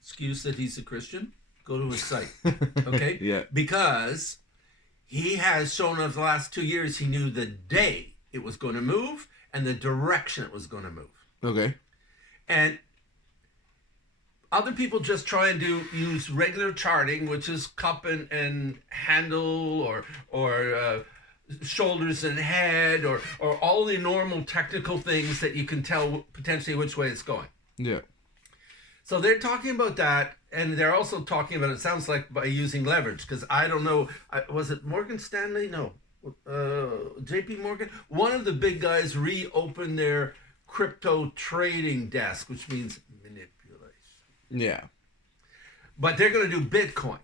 excuse that he's a Christian, go to his site. Okay? Yeah. Because he has shown us the last 2 years he knew the day it was going to move and the direction it was going to move. Okay. And other people just try and use regular charting, which is cup and handle or shoulders and head or all the normal technical things that you can tell potentially which way it's going. Yeah. So they're talking about that, and they're also talking about, it sounds like, by using leverage, because I don't know, was it Morgan Stanley? No. JP Morgan? One of the big guys reopened their crypto trading desk, which means manipulation. Yeah. But they're going to do Bitcoin.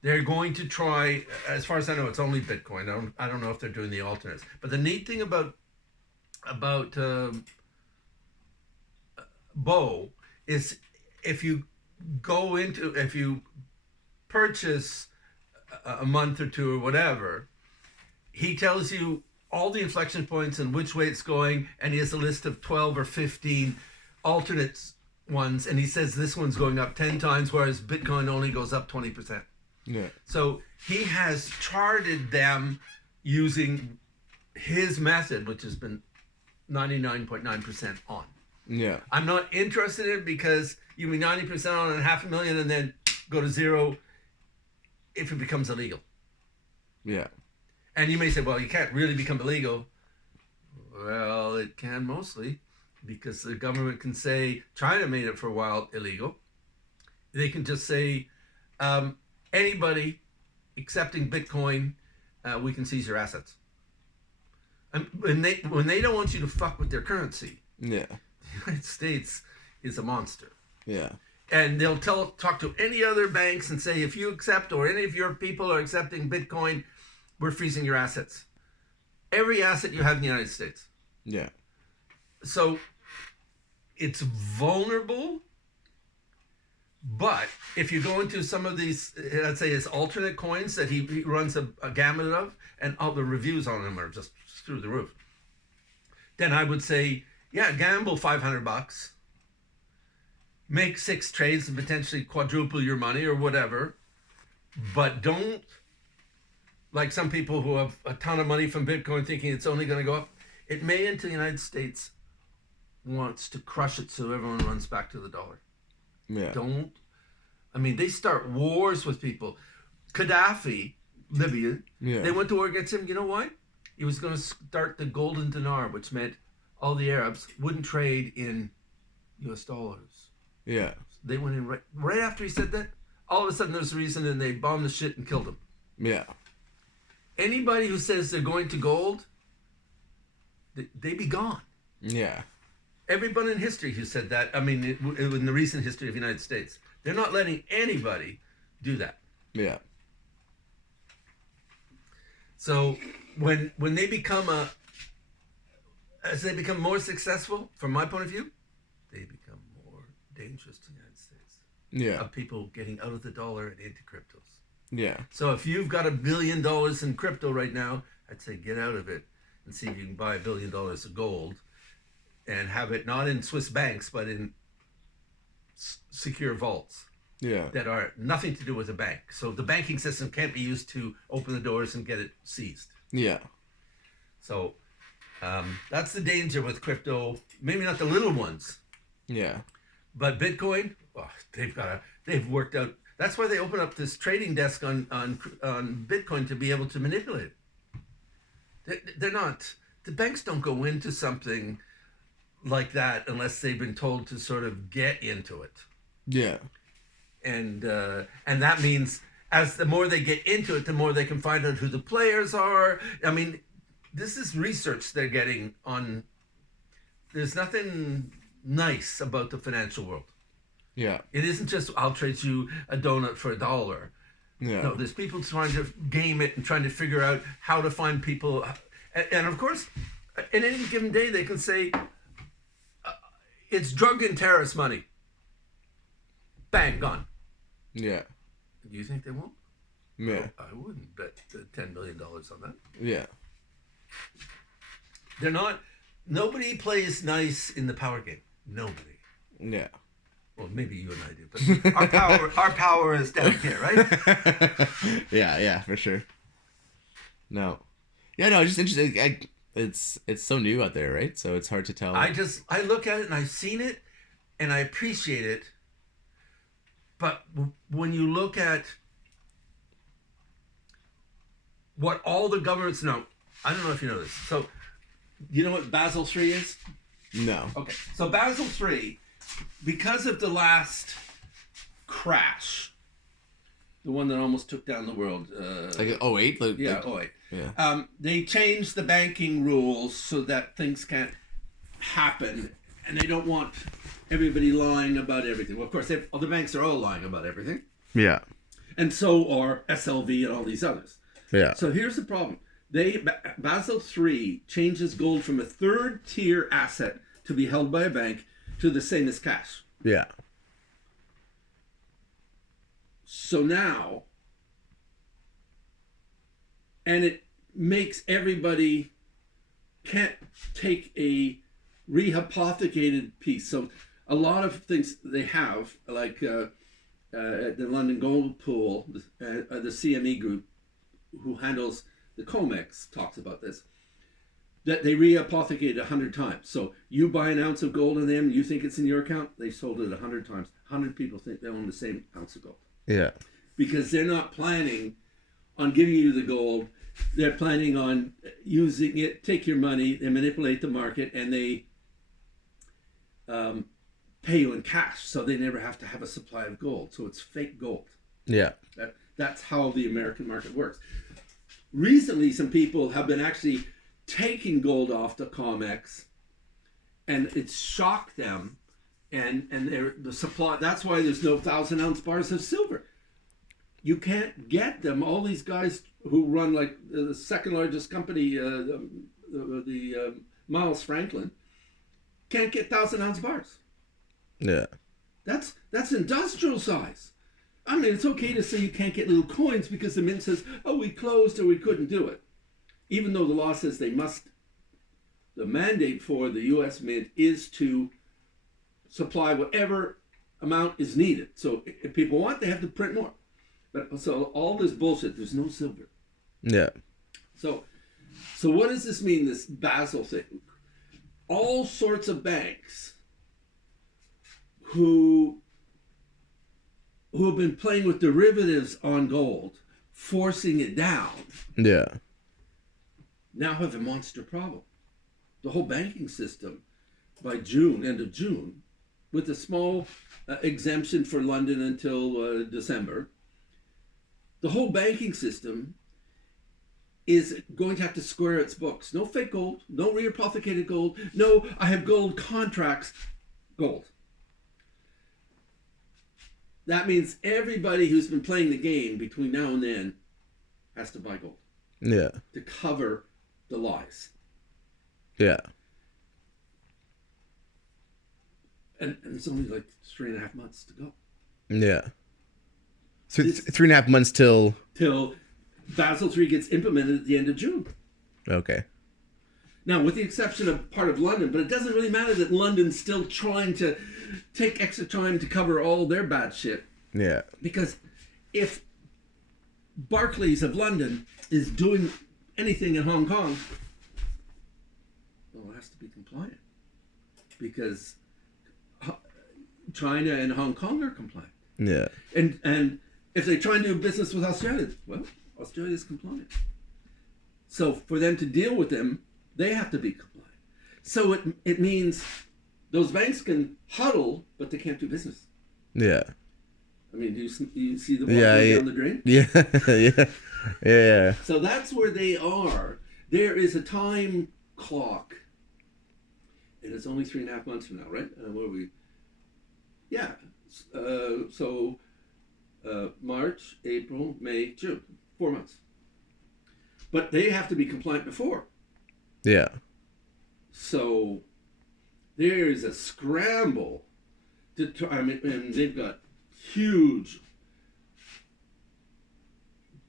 They're going to try, as far as I know, it's only Bitcoin. I don't know if they're doing the alternates. But the neat thing about Bo is if you purchase a month or two or whatever, he tells you all the inflection points and which way it's going, and he has a list of 12 or 15 alternates ones, and he says this one's going up 10 times, whereas Bitcoin only goes up 20%. Yeah. So he has charted them using his method, which has been 99.9% on. Yeah. I'm not interested in it because you mean 90% on and 500,000 and then go to zero if it becomes illegal. Yeah. And you may say, well, you can't really become illegal. Well, it can mostly, because the government can say China made it for a while illegal. They can just say, anybody accepting Bitcoin, we can seize your assets. And when they don't want you to fuck with their currency, Yeah. the United States is a monster. Yeah. And they'll talk to any other banks and say, if you accept, or any of your people are accepting Bitcoin, we're freezing your assets. Every asset you have in the United States. Yeah. So it's vulnerable, but if you go into some of these, let's say his alternate coins that he runs a gamut of, and all the reviews on them are just through the roof, then I would say, yeah, gamble $500, make 6 trades and potentially quadruple your money or whatever, but don't, like some people who have a ton of money from Bitcoin thinking it's only going to go up. It may, until the United States wants to crush it so everyone runs back to the dollar. Yeah. They start wars with people. Gaddafi, Libya, Yeah. they went to war against him. You know why? He was going to start the golden dinar, which meant all the Arabs wouldn't trade in US dollars. Yeah. They went in right after he said that. All of a sudden there's a reason, and they bombed the shit and killed him. Yeah. Anybody who says they're going to gold, they be gone. Yeah. Everybody in history who said that, in the recent history of the United States, they're not letting anybody do that. Yeah. So when they become as they become more successful, from my point of view, they become more dangerous to the United States. Yeah. Of people getting out of the dollar and into cryptos. Yeah. So if you've got $1 billion in crypto right now, I'd say get out of it and see if you can buy $1 billion of gold and have it not in Swiss banks, but in secure vaults Yeah. that are nothing to do with the bank. So the banking system can't be used to open the doors and get it seized. Yeah. So that's the danger with crypto. Maybe not the little ones, Yeah. but Bitcoin, they've worked out. That's why they open up this trading desk on Bitcoin to be able to manipulate it. They're not. The banks don't go into something like that unless they've been told to sort of get into it. Yeah. And that means as the more they get into it, the more they can find out who the players are. This is research they're getting on. There's nothing nice about the financial world. Yeah. It isn't just, I'll trade you a donut for $1. Yeah. No, there's people trying to game it and trying to figure out how to find people. And of course, in any given day, they can say, it's drug and terrorist money. Bang, gone. Yeah. Do you think they won't? Yeah. I wouldn't bet $10 billion on that. Yeah. They're not, nobody plays nice in the power game. Nobody. Yeah. Well, maybe you and I do, but our power is down here, right? Yeah, for sure. No. Yeah, no, it's just interesting. It's so new out there, right? So it's hard to tell. I look at it and I've seen it and I appreciate it. But when you look at what all the governments know, I don't know if you know this. So, you know what Basel III is? No. Okay. So Basel III, because of the last crash, the one that almost took down the world. Like 08? Yeah, 08. Yeah. They changed the banking rules so that things can't happen, and they don't want everybody lying about everything. Well, of course, the banks are all lying about everything, Yeah. and so are SLV and all these others. Yeah. So here's the problem. Basel III changes gold from a third-tier asset to be held by a bank to the same as cash. Yeah. So now, and it makes everybody can't take a rehypothecated piece. So a lot of things they have, like the London Gold Pool, the CME group, who handles the COMEX, talks about this, that they rehypothecate 100 times. So you buy an ounce of gold in them, you think it's in your account, they've sold it 100 times. 100 people think they own the same ounce of gold. Yeah. Because they're not planning on giving you the gold. They're planning on using it, take your money, they manipulate the market, and they pay you in cash. So they never have to have a supply of gold. So it's fake gold. Yeah. That's how the American market works. Recently, some people have been actually taking gold off the COMEX, and it's shocked them. And the supply. That's why there's no 1,000-ounce bars of silver. You can't get them. All these guys who run like the second largest company, Miles Franklin, can't get 1,000-ounce bars. Yeah. That's industrial size. I mean, it's okay to say you can't get little coins because the mint says, oh, we closed or we couldn't do it. Even though the law says they must, the mandate for the U.S. Mint is to supply whatever amount is needed. So if people want, they have to print more. But so all this bullshit, there's no silver. Yeah. So what does this mean, this Basel thing? All sorts of banks who have been playing with derivatives on gold, forcing it down, Yeah. now have a monster problem. The whole banking system by June, end of June, with a small exemption for London until December, the whole banking system is going to have to square its books. No fake gold, no rehypothecated gold, no, I have gold contracts, gold. That means everybody who's been playing the game between now and then has to buy gold. Yeah. To cover the lies. Yeah. And it's only like 3.5 months to go. Yeah. So 3.5 months till Basel III gets implemented at the end of June. Okay. Now, with the exception of part of London, but it doesn't really matter that London's still trying to take extra time to cover all their bad shit. Yeah. Because if Barclays of London is doing anything in Hong Kong, well, it has to be compliant. Because China and Hong Kong are compliant. Yeah. And if they try and do business with Australia, well, Australia's compliant. So for them to deal with them, they have to be compliant. So it means those banks can huddle, but they can't do business. Yeah. I mean, do you see the water down the drain? Yeah. Yeah. So that's where they are. There is a time clock, and it's only 3.5 months from now, right? What are we? Yeah. March, April, May, June. 4 months. But they have to be compliant before. Yeah. So there is a scramble to try. I mean, and they've got huge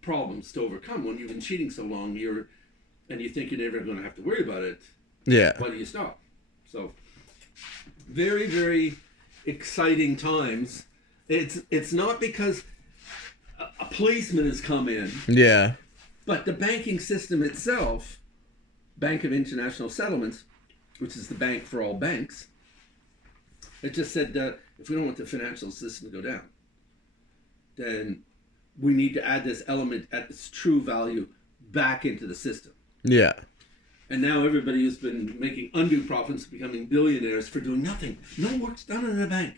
problems to overcome. When you've been cheating so long, you think you're never going to have to worry about it. Yeah. Why do you stop? So very, very exciting times. It's not because a policeman has come in, Yeah. but the banking system itself, Bank of International Settlements, which is the bank for all banks, it just said that if we don't want the financial system to go down, then we need to add this element at its true value back into the system. Yeah. And now everybody who's been making undue profits, becoming billionaires for doing nothing. No work's done in a bank.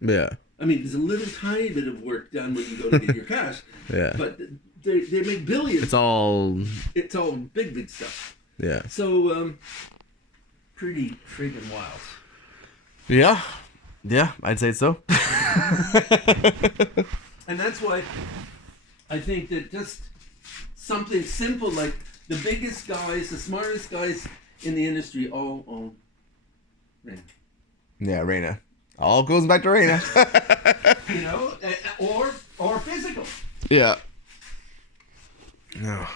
Yeah. I mean, there's a little tiny bit of work done when you go to get your cash. Yeah. But they make billions. It's all big, big stuff. Yeah. So, pretty freaking wild. Yeah. Yeah, I'd say so. And that's why I think that just something simple like the biggest guys, the smartest guys in the industry all own Reina. Yeah, Reina. All goes back to Reina. You know, or physical. Yeah. No.